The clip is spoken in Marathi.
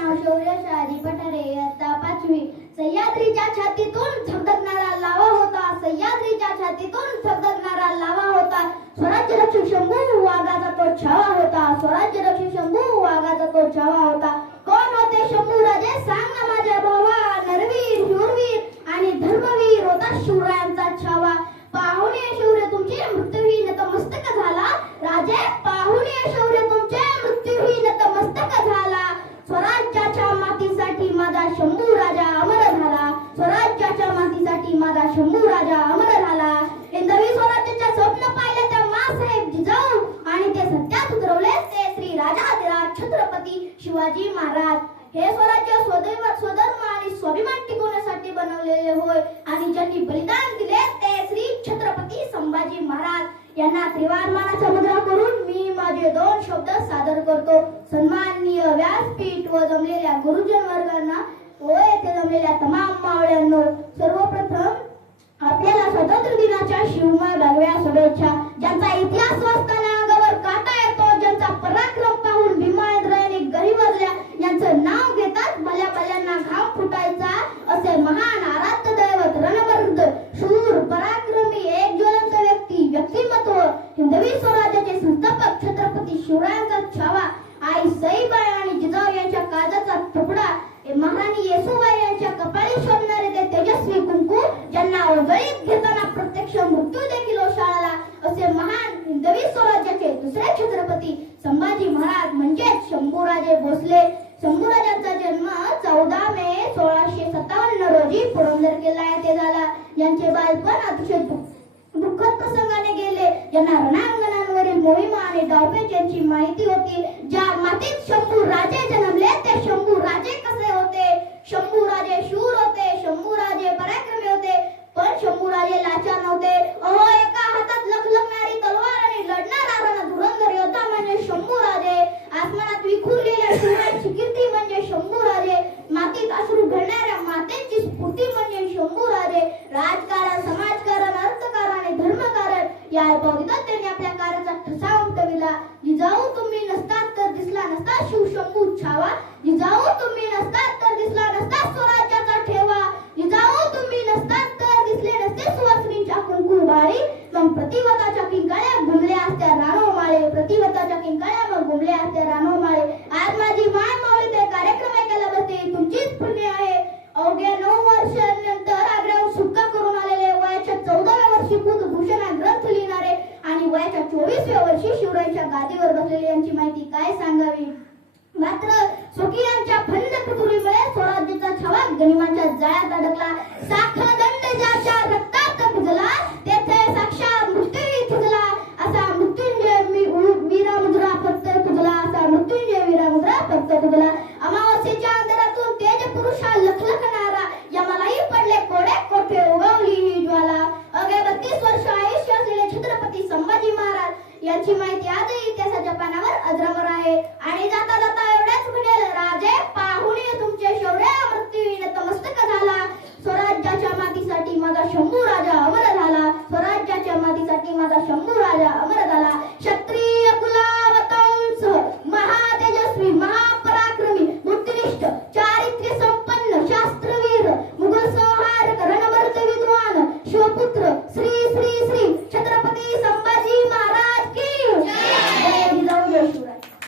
नाव शौर्य शहाजी पठारे, इयत्ता 5वी. सह्याद्रीच्या छातीतून झगडणारा लावा होता, सह्याद्रीच्या छातीतून झगडणारा लावा होता. स्वराज्य रक्षक शंभू वाघाचा तो छावा होता, स्वराज्य रक्षक शंभू वाघाचा तो छावा होता. कोण होते शंभू राजे सांग ना माझ्या भावा, नरवीर शूरवीर आणि धर्मवीर होता शिवरायांचा छावा. पाहुणे शौर्य तुमचे मृत्यूही नतमस्तक झाला राजे, पाहुणे शौर्य तुमचे मृत्यूही नतमस्तक झाला. स्वराज्याच्या मातीसाठी माझा शंभू राजा अमर झाला, स्वराज्याच्या मातीसाठी माझा शंभू राजा अमर झाला. हिंदवी स्वराज्याचे स्वप्न पाहिले त्या माँसाहेब जिजाऊ आणि ते सत्यात उतरवले ते श्री राजाधिराज छत्रपती शिवाजी महाराज. हे स्वराज्य स्वदैव स्वधर्म आणि स्वाभिमान टिकवण्यासाठी बनवलेले होय आणि ज्यांनी बलिदान दिले ते श्री छत्रपती संभाजी महाराज. यांना त्रिवार मानाचा मुद्रा करून मी माझे 2 शब्द सादर करतो. सन्माननीय व्यासपीठ व जमलेल्या गुरुजन वर्गांना व येथे जमलेल्या तमाम मावळ्यांनो, सर्वप्रथम आपल्याला स्वातंत्र्य दिनाच्या शिवमय भगव्या शुभेच्छा. ज्यांचा इतिहास वाचताना अंगावर काटा येतो, ज्यांचा पराक्रम पाहून भीमायंद्राने गहिवरल्या, ज्यांचं नाव घेतात भल्या भल्यांना घाम फुटायचा, असे महान आराध्य दैवत रणमर्द शूर पराक्रमी एक ज्वलंत व्यक्तिमत्व हिंदवी स्वराज्याचे संस्थापक छत्रपती शिवरायांचा छावा, आई सईबाई आणि जिजाऊ यांच्या काळजाचा तुकडा, महाराणी येसूबाई यांच्या कपाळी शोभणारे ते तेजस्वी कुंकू, ज्यांना ओघळीत घेताना प्रत्यक्ष मृत्यू देखील ओशाळला, असे महान हिंदवी स्वराज्याचे दुसरे छत्रपती संभाजी महाराज म्हणजेच शंभूराजे भोसले. शंभूराजांचा जन्म 14 मे 1657 रोजी पुरंदर किल्ला येथे झाला. यांचे बालपण अतिशय दुःखद प्रसंगाने गेले. यांना रणांगणांवरील मोहिमा आणि डावपेच यांची माहिती होती. ज्या मातीत शंभू राजे जन्मले ते शंभू राजे कसे होते? शंभू राजे शूर होते, शंभू राजे पराक्रमी होते, पण शंभू राजे लाचार नव्हते. अहो, एका हातात लखलखणारी तलवार आणि लढणारा रणधुरंधर योद्धा म्हणजे शंभू राजे. आसमानात विखुरलेल्या शिवरायांची कीर्ती म्हणजे शंभू राजे. मातीत अश्रू घडणाऱ्या मातेची स्फूर्ती म्हणजे शंभू राजे. राजकारण, समाजकारण, अर्थकारण आणि धर्मकारण या अल्पावधीतच त्यांनी आपल्या कार्याचा ठसा उमटविला. जिजाऊ तुम्ही नसतात तर दिसला नसता शिव शंभू छावा, जिजाऊ तुम्ही नसतात तर दिसला नसता स्वराज्याचा ठेवा, जिजाऊ तुम्ही नसतात तर दिसले नसते सुवासिनीच्या कुंकुबाळी. मग प्रतिवताच्या किंकाळ्या घुमल्या असत्या रानोमाळे, प्रतिवताच्या किंकाळ्या मग घुमल्या असत्या रानोमाळे. आज माझी माय माऊली ते कार्यक्रम ऐकायला बसते, तुमचीच पुण्य आहे. अवघ्या 9 वर्षांनंतर आग्र्याहून सुटका करून आलेले, वयाच्या 14व्या वर्षी बुधभूषण हा ग्रंथ लिहिणारे आणि वयाच्या 24व्या वर्षी शिवरायांच्या गादीवर बसलेले यांची माहिती काय सांगावी. मात्र स्वकीयांच्या फंद फितुरीमुळे स्वराज्याचा छावा गनिमाच्या जाळ्यात अडकला. साखळदंड ज्याच्या रक्तात भिजला तेथे साक्षात मृत्यूही थिजला, असा मृत्युंजय वीरमुद्रा फक्त तुझला, असा मृत्युंजय वीरमुद्रा फक्त तुझला. अमावस्येच्या अंधारातून तेज पुरुषा लखलखणारा, यमालाही पडले कोडे कोठे उगवली ही ज्वाला. अगे 32 वर्ष आयुष्य असलेले छत्रपती संभाजी महाराज यांची माहिती आजही इतिहासाच्या पानावर अजरामर आहे.